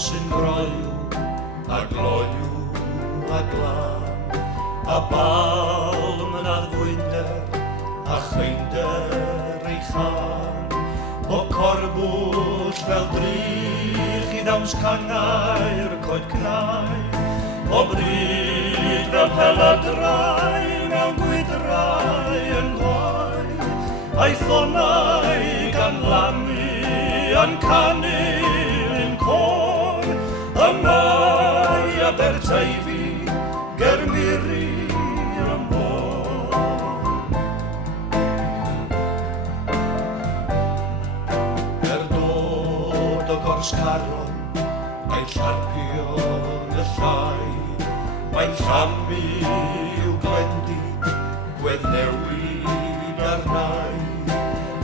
sy'n groew a gloew a glân, a balm yn addwynder a chleinder ei chan, o corbwll fel drych i ddawns cangair coed cnau, o bryd fel peladrau mewn gwydrau yn gloi, a'i thonau gan lamu yn canu yn cor, y mae Aberteifi ger Miri y môr. Dod o Gorscaron, a'i llarpion y llai, mae'n llamu i'w glendid, gweddnewid ar nai,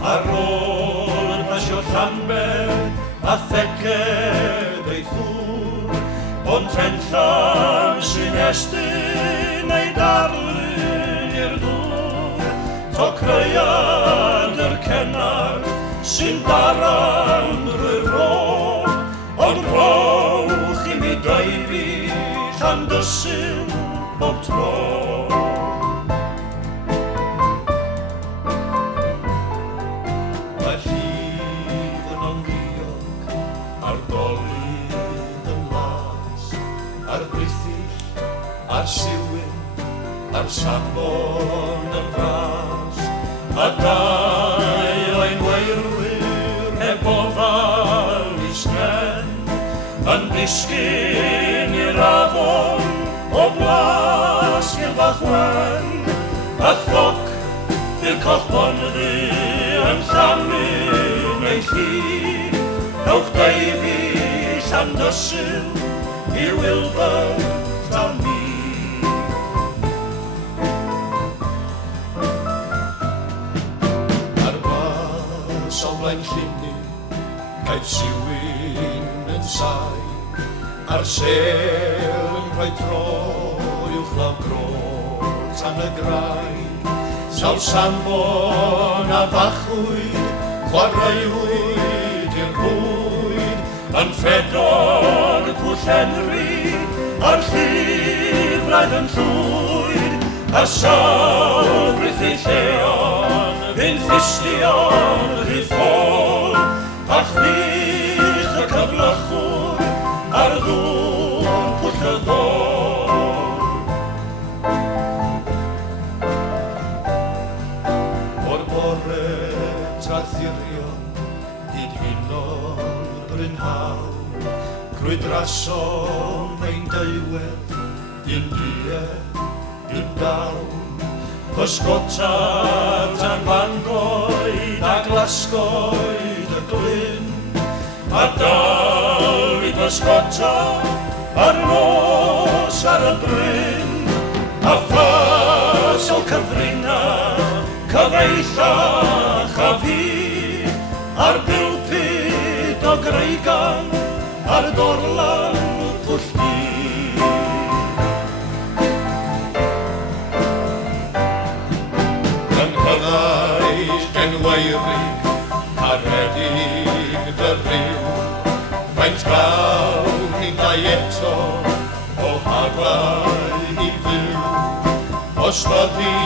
ar ôl yn pasio Llanbed a theged ei ddŵr, ond Tenllan sy'n estyn ei darlun i'r dŵr, to creuad yr cennar sy'n daran drwy'r ro, ond rowch i mi Deifi Llandysyn bob tro. Mae llif yn ongliog, a'r dolydd yn las, a'r brithill, a'r siwyn, a'r safon yn fras, a dau o'n weirwyr heb ofal i sgen, yn disgyn i'r afon o blas i'r Fachwen, a thoc i'r cochbonddu yn llamu neu lli, rhowch Deifi Llandysyn i Wilbert a mi. Ar was o flaen llunni, caiff siwyn yn sai, a'r sel yn rhoi tro uwch law gro tan y graig, sawl sambon a fachwyd, chwaraewyd i'r bwyd, yn Ffedor Pwll Henry, a'r llifraidd yn llwyd, a sawl brithu lleon, yn ffistion rhydd ffôl, a chrych y cyflychwr, ar ddŵr Pwll y Ddor. O'r bore trathurion, hyd huno'r brynhawn, crwydrason ein deuwedd, un died, un dawn, pysgota tan Fangoed a Glasgoed y Glyn, a dal i bysgota ar nos ar y bryn, a ffas o cyfrina, cyfeillach a fi, a'r bilpid o Greigan, a'r dorlan Pwll Du. Yn hyddai genweirig, caredig dy ryw, faint gawn i'n dau eto o haglau i fyw, os fyddi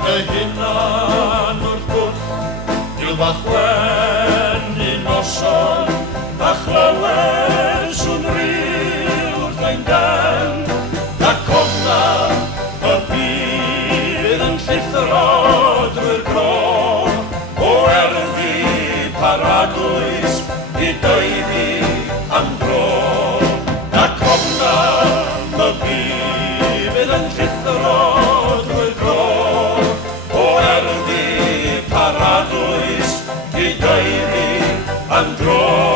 dy hunan wrth bwll, i'w Fachwen un noson, a chlywed swn ryw wrth ein den, a cofna y fydd yn llithro drwy'r gro, o erddi paradwys i Deifi am dro, a cofna y fydd yn llithro drwy'r gro, o erddi paradwys i Deifi am dro.